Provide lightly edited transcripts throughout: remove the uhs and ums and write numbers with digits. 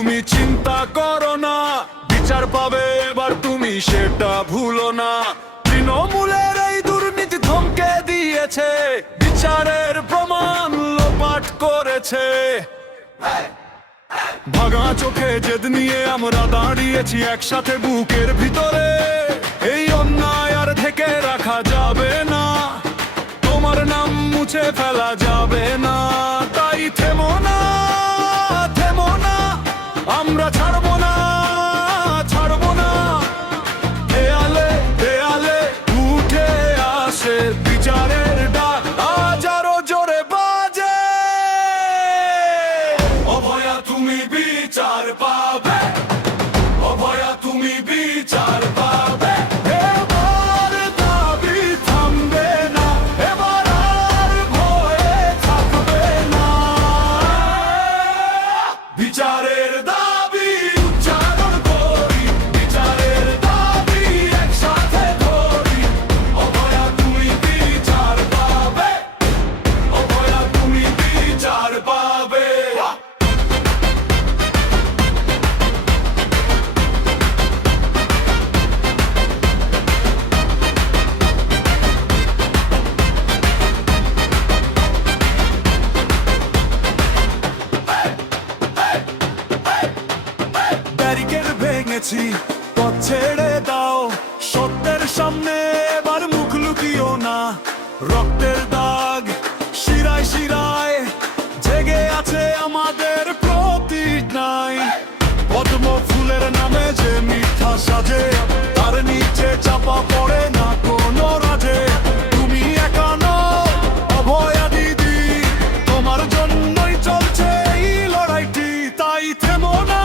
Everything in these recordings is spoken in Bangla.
তুমি চিন্তা করো না, বিচার পাবে এবার তুমি সেটা ভুলো না। তৃণমূলের এই দুর্নীতি ধমকে দিয়েছে, বিচারের প্রমাণ লোপাট করেছে। ভাঙা চোখে জেদ নিয়ে আমরা দাঁড়িয়েছি একসাথে বুকের ভিতরে। এই অন্যায় আর থেকে রাখা যাবে না, তোমার নাম মুছে ফেলা যাবে না। তাই থেমো না, থেমো না, আমরা ছাড়বো না, ছাড়বো না। দেয়ালে দেয়ালে উঠে আসে বিচারের ডাক, আজ আরো জোরে বাজে। অভয়া তুমি বিচার পাবে, অভয়া তুমি বিচার পাবে। এবার দাবি থামবে না, এবার আর ভয়ে থাকবে না। বিচারের দাবি উচ্চারণ করি, বিচারের দাবি একসাথে ধরি। অভয়া তুমি বিচার পাবে, অভয়া তুমি বিচার পাবে। ব্যারিকেড ভেঙেছি, পথ ছেড়ে দাও, সত্যের সামনে এবার মুখ লুকিও না। রক্তের দাগ শিরায় শিরায় জেগে আছে আমাদের প্রতিজ্ঞায়। পদ্ম ফুলের নামে যে মিথ্যা সাজে, তার নিচে চাপা পড়ে না কোনো রাজে। তুমি একা নও অভয়া দিদি, তোমার জন্যই চলছে এই লড়াইটি। তাই থেমো না,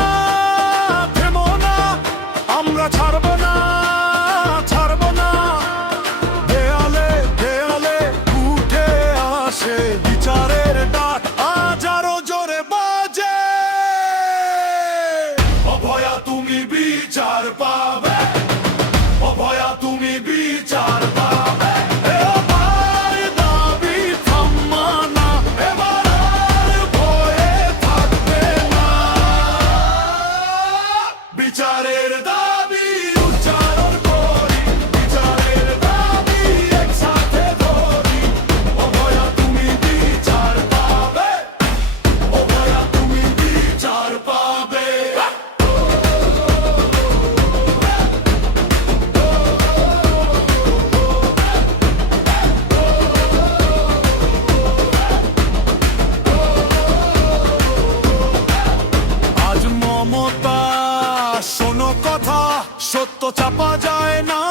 থেমো না, আমরা ছাড়বো না, ছাড়বো না। দেয়ালে দেয়ালে উঠে আসে বিচারের ডাক, আজ আরো জোরে বাজে। অভয়া তুমি বিচার পাবে, অভয়া তুমি বিচার পাবে। এবার দাবি থামা না, এবার আর ভয়ে থাকবে না। বিচারের দাবি উচ্চারণ করি, বিচারের দাবি একসাথে ধরি। অভয়া তুমি বিচার পাবে, অভয়া তুমি বিচার পাবে। আজ মমতা শোনো কথা, সত্য চাপা যায় না,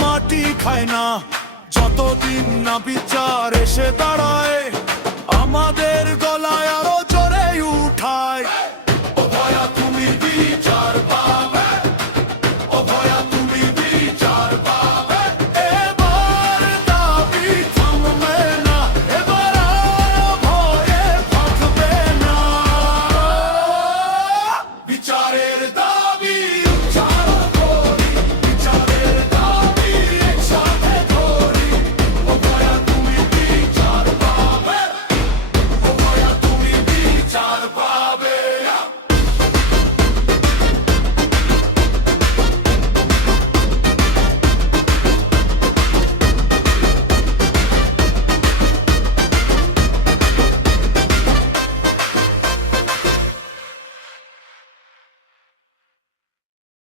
মাটি খায় না। যতদিন না বিচার এসে দাঁড়ায়,